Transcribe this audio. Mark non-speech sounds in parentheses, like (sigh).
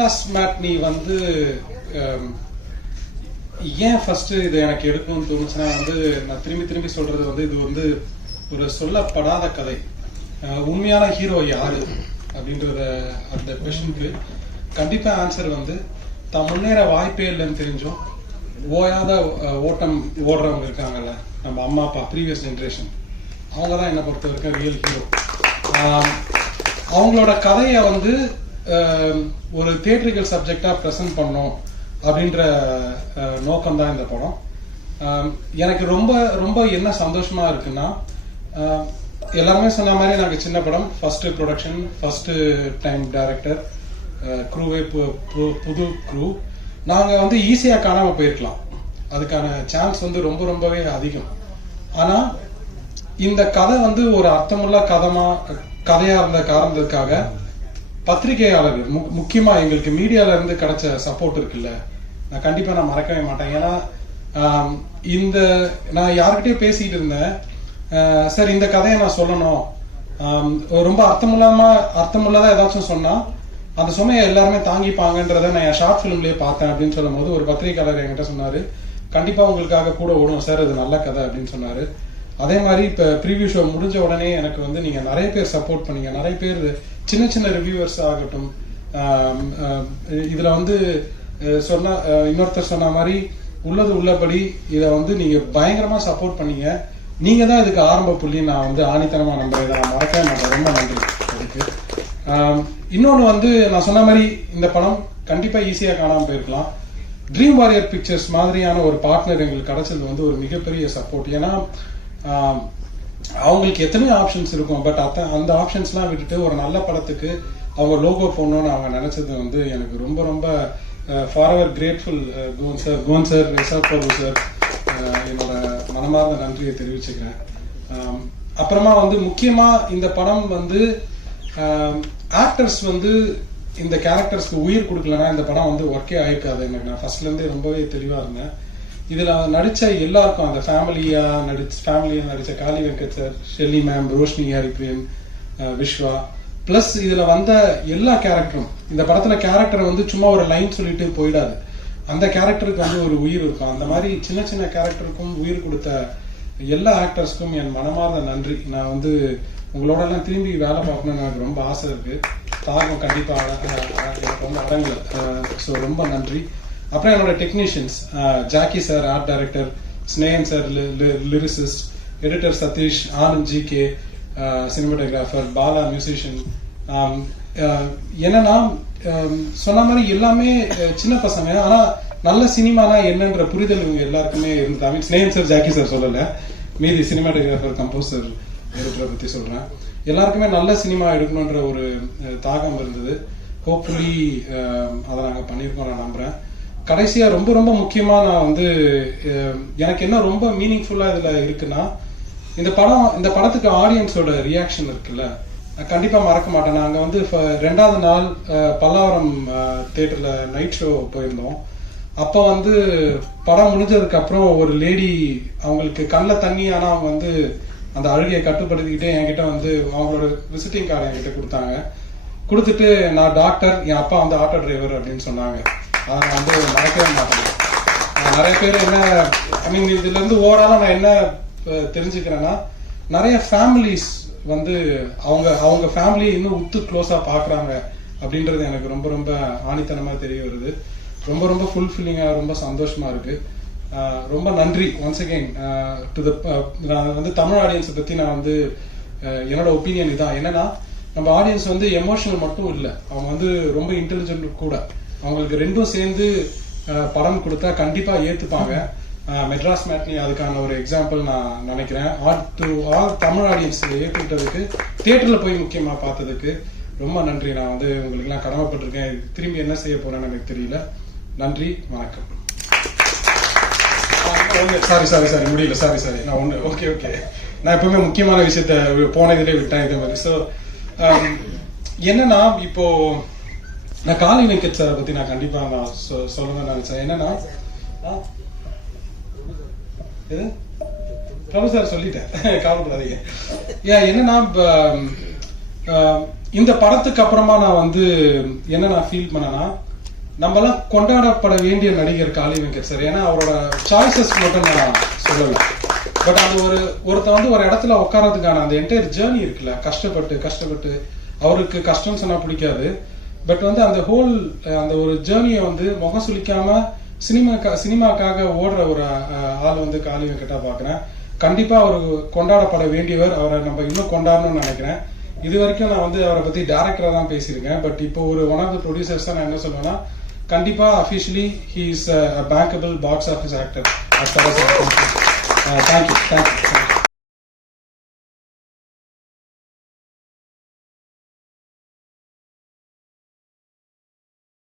Madras matinee வந்து um, ஏன் first இது எனக்கு எடுக்கணும்னு தோணுச்சுன்னா வந்து நான் திரும்பி திரும்பி சொல்றது வந்து இது வந்து ஒரு சொல்லப்படாத கதை. உண்மையான ஹீரோ யாரு அப்படின்றத அந்த கொஷனுக்கு கண்டிப்பா ஆன்சர் வந்து தான் முன்னேற வாய்ப்பே இல்லைன்னு தெரிஞ்சும் ஓயாத ஓட்டம் ஓடுறவங்க இருக்காங்கல்ல நம்ம அம்மா அப்பா ப்ரீவியஸ் ஜென்ரேஷன் அவங்க தான் என்னை பொறுத்த வரைக்கும் ரியல் ஹீரோ அவங்களோட கதையை வந்து ஒரு தியேட்ரிக்கல் சப்ஜெக்டாக ப்ரெசென்ட் பண்ணோம் அப்படின்ற நோக்கம் தான் இந்த படம். எனக்கு ரொம்ப ரொம்ப என்ன சந்தோஷமா இருக்குன்னா எல்லாருமே சொன்ன மாதிரி நாங்கள் சின்ன படம். First production first time director க்ரூவே புது க்ரூ நாங்கள் வந்து ஈஸியாக காணாமல் போயிருக்கலாம். அதுக்கான சான்ஸ் வந்து ரொம்ப ரொம்பவே அதிகம். ஆனால் இந்த கதை வந்து ஒரு அர்த்தமுள்ள கதமா கதையா இருந்த காரணத்துக்காக பத்திரிகையாளர்கள் முக்கியமா எங்களுக்கு மீடியால இருந்து கிடைச்ச சப்போர்ட் இருக்குல்ல. நான் கண்டிப்பா நான் மறக்கவே மாட்டேன். ஏன்னா இந்த நான் யார்கிட்டயும் பேசிட்டு இருந்தேன். சார் இந்த கதையை நான் சொல்லணும். ரொம்ப அர்த்தமுல்லாம அர்த்தமுள்ளதா ஏதாச்சும் சொன்னா அந்த சுமையை எல்லாருமே தாங்கிப்பாங்கன்றத நான் என் ஷார்ட் ஃபிலிம்லயே பார்த்தேன் அப்படின்னு சொல்லும் போது ஒரு பத்திரிகையாளர் என்கிட்ட சொன்னாரு கண்டிப்பா உங்களுக்காக கூட ஓடும் சார் அது நல்ல கதை அப்படின்னு சொன்னாரு. அதே மாதிரி இப்ப ப்ரீவியூ ஷோ முடிஞ்ச உடனே எனக்கு வந்து நீங்க நிறைய பேர் சப்போர்ட் பண்ணீங்க. நிறைய பேர் சின்ன சின்ன ரிவ்யூவர்ஸ் ஆகட்டும் இதில் இதுல வந்து சொன்ன இன்னொருத்தர் சொன்ன மாதிரி உள்ளது உள்ளபடி இதை வந்து நீங்க பயங்கரமா சப்போர்ட் பண்ணீங்க. நீங்க தான் இதுக்கு ஆரம்ப புள்ளி நான் வந்து ஆணித்தனமா நம்புறேன். நான் மறக்கவே மாட்டேன். ரொம்ப நன்றி அதுக்கு. இன்னொன்று வந்து நான் சொன்ன மாதிரி இந்த படம் கண்டிப்பாக ஈஸியாக காணாமல் போயிருக்கலாம். ட்ரீம் வாரியர் பிக்சர்ஸ் மாதிரியான ஒரு பார்ட்னர் எங்களுக்கு கிடைச்சது வந்து ஒரு மிகப்பெரிய சப்போர்ட் ஏன்னா அவங்களுக்கு எத்தனையோ ஆப்ஷன்ஸ் இருக்கும்? பட் அத்த அந்த ஆப்ஷன்ஸ்லாம் விட்டுட்டு ஒரு நல்ல படத்துக்கு அவங்க லோகோ போடணும்னு அவங்க நினைச்சது வந்து எனக்கு ரொம்ப ரொம்ப ஃபார் எவர் கிரேட்ஃபுல் கோன் சார் கோன் சார் ரிசர்வ் பிரபு சார் என்னோட மனமார்ந்த நன்றியை தெரிவிச்சுக்கிறேன். அப்புறமா வந்து முக்கியமாக இந்த படம் வந்து ஆக்டர்ஸ் வந்து இந்த கேரக்டர்ஸ்க்கு உயிர் கொடுக்கலன்னா இந்த படம் வந்து ஒர்க்கே ஆயிருக்காது எனக்கு நான் ஃபர்ஸ்ட்லேருந்தே ரொம்பவே தெளிவாக இருந்தேன். இதுல நடிச்ச எல்லாருக்கும் அந்த ஃபேமிலியா நடிச்ச ஃபேமிலியா நடிச்ச Kali Venkat sir Shelly ma'am Roshini Haripriyan Viswa. Plus இதுல வந்த எல்லா கேரக்டரும் இந்த படத்துல கேரக்டர் வந்து சும்மா ஒரு லைன் சொல்லிட்டு போயிடாது. அந்த கேரக்டருக்கு வந்து ஒரு உயிர் இருக்கும். அந்த மாதிரி சின்ன சின்ன கேரக்டருக்கும் உயிர் கொடுத்த எல்லா ஆக்டர்ஸ்க்கும் என் மனமார்ந்த நன்றி. நான் வந்து உங்களோட எல்லாம் திரும்பி வேலை பார்க்கணும்னு எனக்கு ரொம்ப ஆசை இருக்கு. தாகம் கண்டிப்பா. ரொம்ப அடங்கல. ஸோ ரொம்ப நன்றி. அப்புறம் என்னோட technicians Jacki sir art director Snehan sir lyricist editor Sathish Anand G K cinematographer Bala musician என்னன்னா சொன்ன மாதிரி எல்லாமே சின்ன பசங்க. ஆனா நல்ல சினிமானா என்னன்ற புரிதல் இவங்க எல்லாருக்குமே இருந்தது. I mean Snehan sir Jacki sir சொல்லல. மீதி சினிமாட்டோகிராஃபர் கம்போசர் எடிட்டரை பத்தி சொல்றேன். எல்லாருக்குமே நல்ல சினிமா எடுக்கணுன்ற ஒரு தாகம் இருந்தது. ஹோப்ஃபுல்லி அதை நாங்கள் பண்ணியிருக்கோம் நான் நம்புறேன். கடைசியாக ரொம்ப ரொம்ப முக்கியமாக நான் வந்து எனக்கு என்ன ரொம்ப மீனிங்ஃபுல்லாக இதில் இருக்குன்னா இந்த படம் இந்த படத்துக்கு ஆடியன்ஸோட ரியாக்ஷன் இருக்குல்ல. நான் மறக்க மாட்டேன். நாங்கள் வந்து ஃப- ரெண்டாவது நாள் பல்லாவரம் தேட்டரில் நைட் ஷோ போயிருந்தோம். அப்போ வந்து படம் முடிஞ்சதுக்கப்புறம் ஒரு லேடி அவங்களுக்கு கண்ணில் தண்ணி அவங்க வந்து அந்த அழுகையை கட்டுப்படுத்திக்கிட்டே என்கிட்ட வந்து அவங்களோட விசிட்டிங் கார்டு என்கிட்ட கொடுத்தாங்க. கொடுத்துட்டு நான் டாக்டர் என் அப்பா வந்து ஆட்டோ டிரைவர் அப்படின்னு சொன்னாங்க. அதை நான் வந்து மறக்கவே மாட்டேன். நிறைய பேர் என்ன ஐ மீன் இதுல இருந்து ஓவராலா நான் என்ன தெரிஞ்சுக்கிறேன்னா நிறைய ஃபேமிலிஸ் வந்து அவங்க அவங்க ஃபேமிலியை இன்னும் உத்து க்ளோஸா பாக்குறாங்க அப்படின்றது எனக்கு ரொம்ப ரொம்ப ஆணித்தனமா தெரிய வருது. ரொம்ப ரொம்ப ஃபுல்ஃபில்லிங்காக ரொம்ப சந்தோஷமா இருக்கு. ரொம்ப நன்றி ஒன்ஸ் அகெயின் டு த நான் வந்து தமிழ் ஆடியன்ஸை பத்தி நான் வந்து என்னோட ஒப்பீனியன் இதான். என்னன்னா நம்ம ஆடியன்ஸ் வந்து எமோஷனல் மட்டும் இல்லை. அவங்க வந்து ரொம்ப இன்டெலிஜென்ட் கூட. அவங்களுக்கு ரெண்டும் சேர்ந்து படம் கொடுத்தா கண்டிப்பா ஏத்துப்பாங்க. மெட்ராஸ் மேட்னி அதுக்கான ஒரு எக்ஸாம்பிள் நான் நினைக்கிறேன். R to R Tamil audience ஏற்றுக்கிட்டதுக்கு தியேட்டர்ல போய் முக்கியமா பார்த்ததுக்கு ரொம்ப நன்றி. நான் வந்து உங்களுக்கு எல்லாம் கடமைப்பட்டிருக்கேன். திரும்பி என்ன செய்ய போறேன்னு எனக்கு தெரியல. நன்றி வணக்கம். சாரி சாரி சாரி முடியல. சாரி சாரி நான் ஒண்ணு ஓகே ஓகே நான் எப்பவுமே முக்கியமான விஷயத்த போன இதுல விட்டேன். இதே மாதிரி. ஸோ um, என்னன்னா இப்போ நான் காளி வெங்கட் சாரை பத்தி நான் கண்டிப்பா நான் சொ- சொல்லணும்னு நினைச்சேன். என்னன்னா ஆ? பிரபு சார் சொல்லிட்டேன். (laughs) கவலைப்படாதீங்க. ஏன் என்னன்னா இந்த படத்துக்கு அப்புறமா நான் வந்து என்ன நான் ஃபீல் பண்ணேன்னா நம்மலாம் கொண்டாடப்பட வேண்டிய நடிகர் காளி வெங்கட் சார் ஏன்னா அவரோட சாய்ஸஸ் மட்டும் நான் சொல்லலாம் பட் அது ஒரு ஒருத்தன் வந்து ஒரு இடத்துல உட்காரதுக்கான அந்த என்டையர் ஜேர்னி இருக்குல்ல. கஷ்டப்பட்டு கஷ்டப்பட்டு அவருக்கு கஷ்டம் சொன்னா பிடிக்காது. பட் வந்து அந்த ஹோல் அந்த ஒரு ஜேர்னியை வந்து முகம் சுளிக்காம சினிமாக்கா சினிமாக்காக ஓடுற ஒரு ஆள் வந்து காளி வெங்கட்டா பாக்குறேன். கண்டிப்பா அவர் கொண்டாடப்பட வேண்டியவர். அவரை நம்ம இன்னும் கொண்டாடணும்னு நினைக்கிறேன். இது வரைக்கும் நான் வந்து அவரை பத்தி டேரக்டரா தான் பேசியிருக்கேன். பட் இப்போ ஒரு ஒன் ஆஃப் த ப்ரொடியூசர்ஸ் தான் நான் என்ன சொல்லுவேன்னா கண்டிப்பா officially he is bankable box office actor thank you thank you